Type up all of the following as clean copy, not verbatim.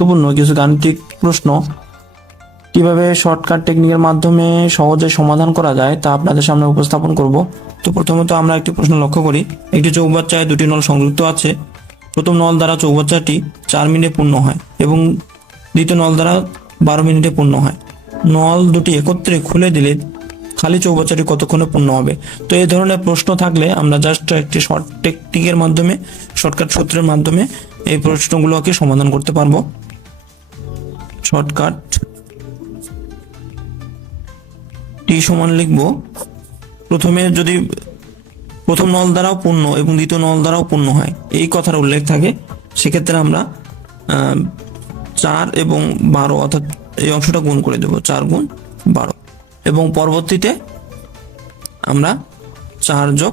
গুরুত্বপূর্ণ কিছু গাণিতিক প্রশ্ন কিভাবে শর্টকাট টেকনিকের মাধ্যমে সহজে সমাধান করা যায় তা আপনাদের সামনে উপস্থাপন করব। তো প্রথমত আমরা একটি প্রশ্ন লক্ষ্য করি। একটি চৌবাচ্চায় দুটি নল সংযুক্ত আছে। প্রথম নল দ্বারা চৌবাচ্চাটি 4 মিনিটে পূর্ণ হয় এবং দ্বিতীয় নল দ্বারা 12 মিনিটে পূর্ণ হয়। নল দুটি একত্রে খুলে দিলে খালি চৌবাচ্চাটি কতক্ষণে পূর্ণ হবে? তো এই ধরনের প্রশ্ন থাকলে আমরা জাস্ট একটি শর্ট টেকনিকের মাধ্যমে, শর্টকাট সূত্রের মাধ্যমে এই প্রশ্নগুলোকে সমাধান করতে পারবো। শর্টকাট টি সমান লিখবো, প্রথমে যদি প্রথম নল দ্বারাও পূর্ণ এবং দ্বিতীয় নল দ্বারাও পূর্ণ হয় এই কথার উল্লেখ থাকে, সেক্ষেত্রে আমরা 4 এবং 12 অর্থাৎ এই অংশটা গুণ করে দেবো, 4 গুণ 12, এবং পরবর্তীতে আমরা 4 যোগ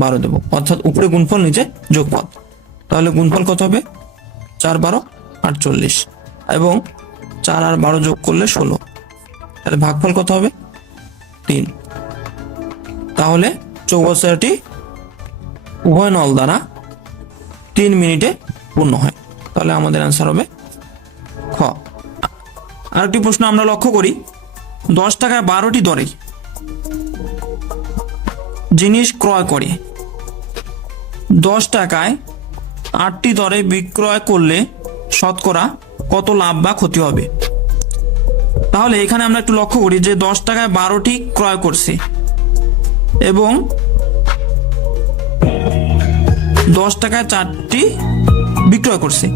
12 দেবো, অর্থাৎ উপরে গুণফল নিচে যোগফল। তাহলে গুণফল কত হবে? 4 12 48, এবং 4 আর 12 যোগ করলে 16। তাহলে ভাগফল কত হবে? 3। তাহলে চৌবাচ্চাটি উভয় নল দ্বারা 3 মিনিটে পূর্ণ হয়। তাহলে আমাদের অ্যান্সার হবে খ। আরেকটি প্রশ্ন আমরা লক্ষ্য করি। 10 টাকায় 12টি দরে জিনিস ক্রয় করে 10 টাকায় 8টি দরে বিক্রয় করলে শতকরা কত লাভ বা ক্ষতি হবে? তাহলে এখানে আমরা একটু লক্ষ্য করি যে 10 টাকায় 12টি ক্রয় করছে এবং 10 টাকায় 4টি বিক্রয় করছে,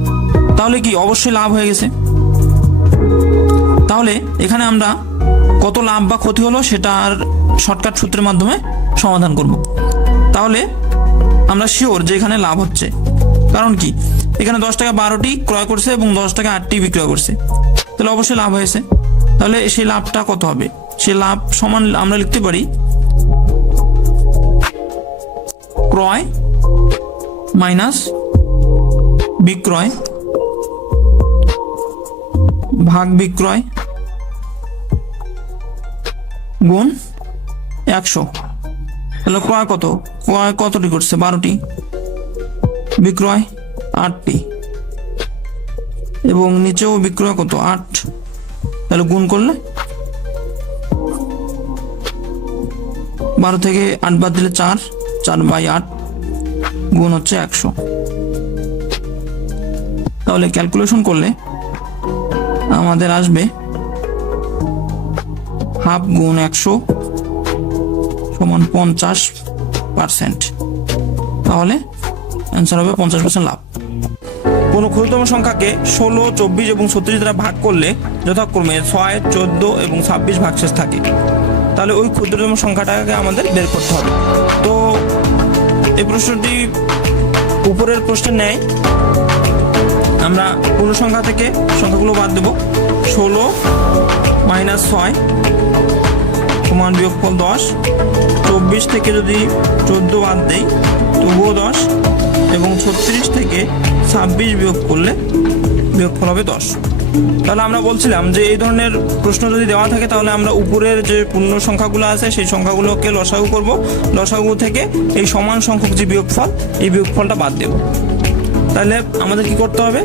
তাহলে কি অবশ্যই লাভ হয়ে গেছে। তাহলে এখানে আমরা কত লাভ বা ক্ষতি হলো সেটা আর শর্টকাট সূত্রের মাধ্যমে সমাধান করব। তাহলে আমরা শিওর যে এখানে লাভ হচ্ছে, কারণ কি এখানে 10 টাকা 12টি ক্রয় করছে এবং 10 টাকা 8টি বিক্রয় করছে, তাহলে অবশ্যই লাভ হয়েছে। তাহলে সেই লাভটা কত হবে? সেই লাভ সমান আমরা লিখতে পারি ক্রয় মাইনাস বিক্রয় ভাগ বিক্রয় গুণ 100। তাহলে ক্রয় কত? ক্রয় কতটি করছে? 12টি, বিক্রয় 8টি, এবং নিচেও বিক্রয় কত? 8। তাহলে গুণ করলে 12 থেকে 8 বাদ দিলে 4, 4/8 গুণ হচ্ছে 100। তাহলে ক্যালকুলেশন করলে আমাদের আসবে হাফ গুণ 100 সমান 50%। তাহলে অ্যান্সার হবে 50% লাভ। কোনো ক্ষুদ্রতম সংখ্যাকে 16, 24 এবং 36 দ্বারা ভাগ করলে যথাক্রমে 6, 14 এবং 26 ভাগশেষ থাকে। তাহলে ওই ক্ষুদ্রতম সংখ্যাটাকে আমাদের বের করতে হবে। তো এই প্রশ্নটি উপরের প্রশ্নের ন্যায় আমরা পূর্ণ সংখ্যা থেকে সংখ্যাগুলো বাদ দেব। 16 মাইনাস 6 সমান বিয়োগফল 10, 24 থেকে যদি 14 বাদ দেই তবুও 10, এবং 36 থেকে 26 বিয়োগ করলে বিয়োগফল হবে 10। তাহলে আমরা বলছিলাম যে এই ধরনের প্রশ্ন যদি দেওয়া থাকে তাহলে আমরা উপরের যে পূর্ণ সংখ্যাগুলো আছে সেই সংখ্যাগুলোকে লসাগু করব, লসাগু থেকে এই সমান সংখ্যক যে বিয়োগফল এই বিয়োগফলটা বাদ দেব। তাহলে আমাদের কি করতে হবে?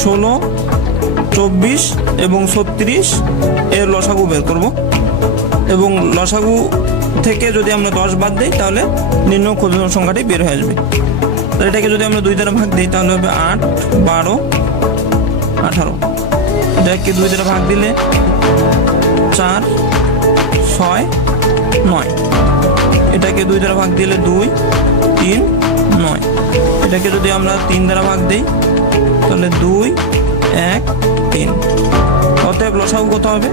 16, 24 এবং 36 এর লসাগু বের করব, এবং লসাগু থেকে যদি আমরা 10 বাদ দিই তাহলে নিম্ন ক্ষুদ্রতম সংখ্যাটি বের হয়ে আসবে। তাহলে এটাকে যদি আমরা 2 দ্বারা ভাগ দিই তাহলে হবে 8, 12, 18। এটাকে 2 দ্বারা ভাগ দিলে 4, 6, 9। এটাকে 2 দ্বারা ভাগ দিলে 2, 3, 9। এটাকে যদি আমরা 3 দ্বারা ভাগ দিই তাহলে 2, 1, 3। অতএব লসাগু কত হবে?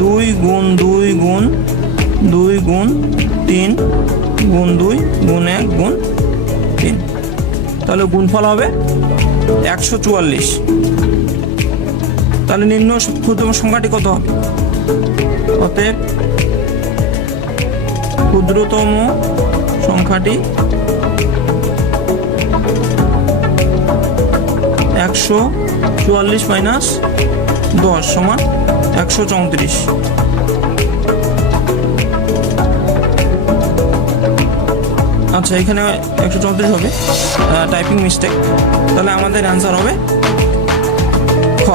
2 গুণ 2 গুণ 2 গুণ 3 গুণ 2 গুণ 1 গুণ 3। তাহলে গুণফল হবে 144। তাহলে নিম্ন ক্ষুদ্রতম সংখ্যাটি কত হবে? অতএব ক্ষুদ্রতম সংখ্যাটি 144 মাইনাস 10 সমান 134। আচ্ছা, এখানে 134 হবে, টাইপিং মিস্টেক। তাহলে আমাদের অ্যান্সার হবে খ।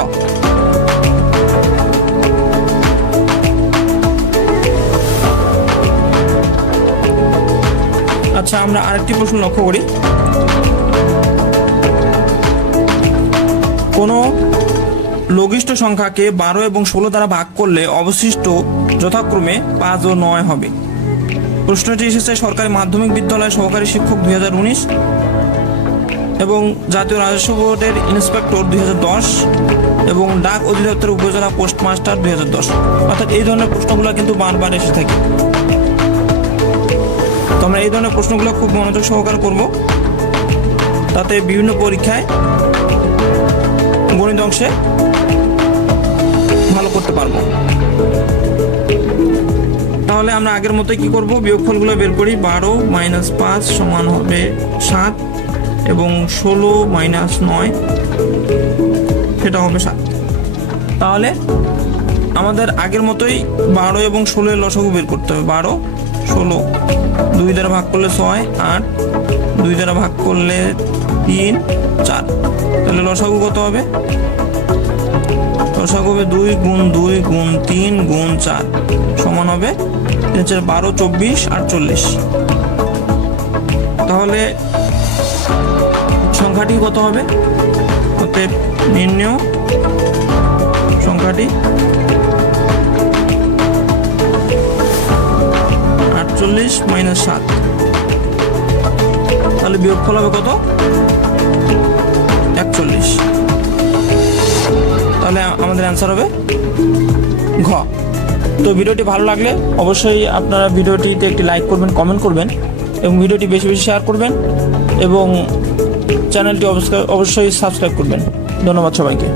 আচ্ছা, আমরা আরেকটি প্রশ্ন লক্ষ্য করি। কোনো লঘিষ্ঠ সংখ্যাকে 12 এবং 16 দ্বারা ভাগ করলে অবশিষ্ট যথাক্রমে 5 ও 9 হবে। প্রশ্নটি এসেছে সরকারি মাধ্যমিক বিদ্যালয় সহকারী শিক্ষক 2019 এবং জাতীয় রাজস্ব বোর্ডের ইন্সপেক্টর 2010 এবং ডাক অধিদপ্তর উপজেলা পোস্টমাস্টার 2010। অর্থাৎ এই ধরনের প্রশ্নগুলো কিন্তু বারবার এসে থাকে। তো আমরা এই ধরনের প্রশ্নগুলো খুব মনোযোগ সহকারে করব, তাতে বিভিন্ন পরীক্ষায় গণিত অংশে ভালো করতে পারবো। তাহলে আমরা আগের মতোই কি করব, বিয়োগফলগুলো বের করি। 12 - 5 সমান হবে 7 এবং 16 - 9 সেটা হবে 7। তাহলে আমাদের আগের মতোই 12 এবং 16 এর লসাগু বের করতে হবে। 12, 16 2 দ্বারা ভাগ করলে 6, 8 2 দ্বারা ভাগ করলে 3, 4। তাহলে লসাগু কত হবে? লসাগু হবে 2 × 2 × 3 × 4 সমান হবে 3, 4, 12, 24, 48। তাহলে সংখ্যাটি কত হবে? অতএব নির্ণেয় সংখ্যাটি 48 - 7। তাহলে বিয়োগফল হবে কত? 41। তাহলে আমাদের অ্যান্সার হবে ঘ। তো ভিডিওটি ভালো লাগলে অবশ্যই আপনারা ভিডিওটিতে একটি লাইক করবেন, কমেন্ট করবেন এবং ভিডিওটি বেশি বেশি শেয়ার করবেন এবং চ্যানেলটি অবশ্যই সাবস্ক্রাইব করবেন। ধন্যবাদ সবাইকে।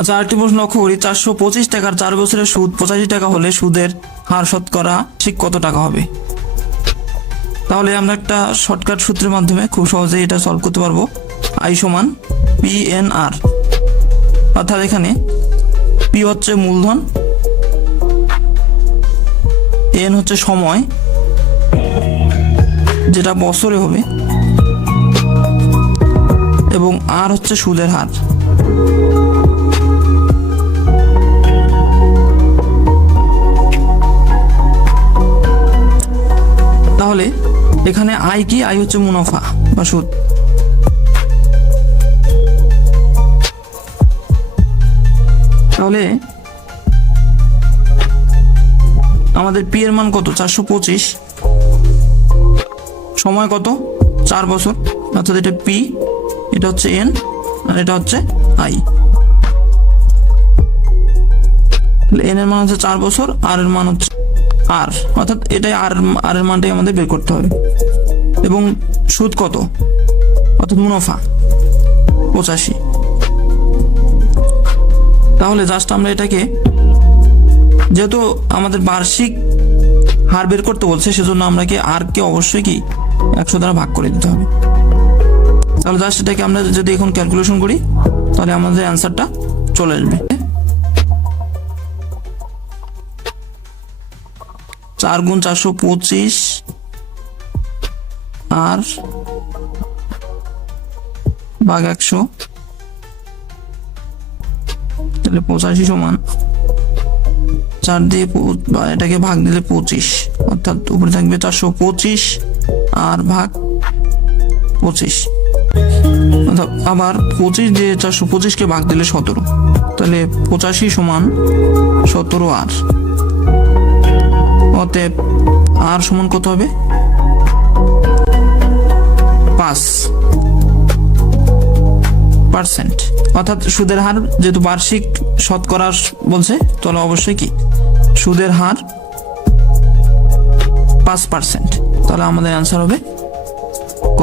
আচ্ছা, আরেকটি প্রশ্ন লক্ষ্য করি। 425 টাকার 4 বছরের সুদ 85 টাকা হলে সুদের হার শতকরা ঠিক কত টাকা হবে? তাহলে আমরা একটা শর্টকাট সূত্রের মাধ্যমে খুব সহজেই এটা সলভ করতে পারবো। I = PNR। অর্থাৎ এখানে P হচ্ছে মূলধন, N হচ্ছে সময় যেটা বছরে হবে এবং R হচ্ছে সুদের হার। তাহলে এখানে আয় কি? আয় হচ্ছে মুনাফা বা সুদ। তাহলে আমাদের পি এর মান কত? 425। সময় কত? 4 বছর। অর্থাৎ এটা পি, এটা হচ্ছে এন আর এটা হচ্ছে আই। এন এর মান হচ্ছে 4 বছর, আর এর মান হচ্ছে আর, অর্থাৎ এটাই আর এর মানটাই আমাদের বের করতে হবে। এবং সুদ কত? অর্থাৎ মুনাফা 85। তাহলে জাস্ট আমরা এটাকে, যেহেতু আমাদের বার্ষিক হার বের করতে বলছে, সেজন্য আমরা কি আর কে অবশ্যই কি 100 দ্বারা ভাগ করে দিতে হবে। তাহলে জাস্ট এটাকে আমরা যদি এখন ক্যালকুলেশন করি তাহলে আমাদের অ্যান্সারটা চলে আসবে। 4 × 425 আর ভাগ 100, তাহলে 85 সমান 4 দিয়ে এটাকে ভাগ দিলে 25, অর্থাৎ উপরে থাকবে 425 আর ভাগ 25। আবার 25 দিয়ে 425কে ভাগ দিলে 17, তাহলে 85 সমান 17 আর। অতএব আর সমান কত হবে? 5%। অর্থাৎ সুদের হার যেহেতু বার্ষিক শতকরা বলছে, তাহলে অবশ্যই কি সুদের হার 5%। তাহলে আমাদের অ্যান্সার হবে ক।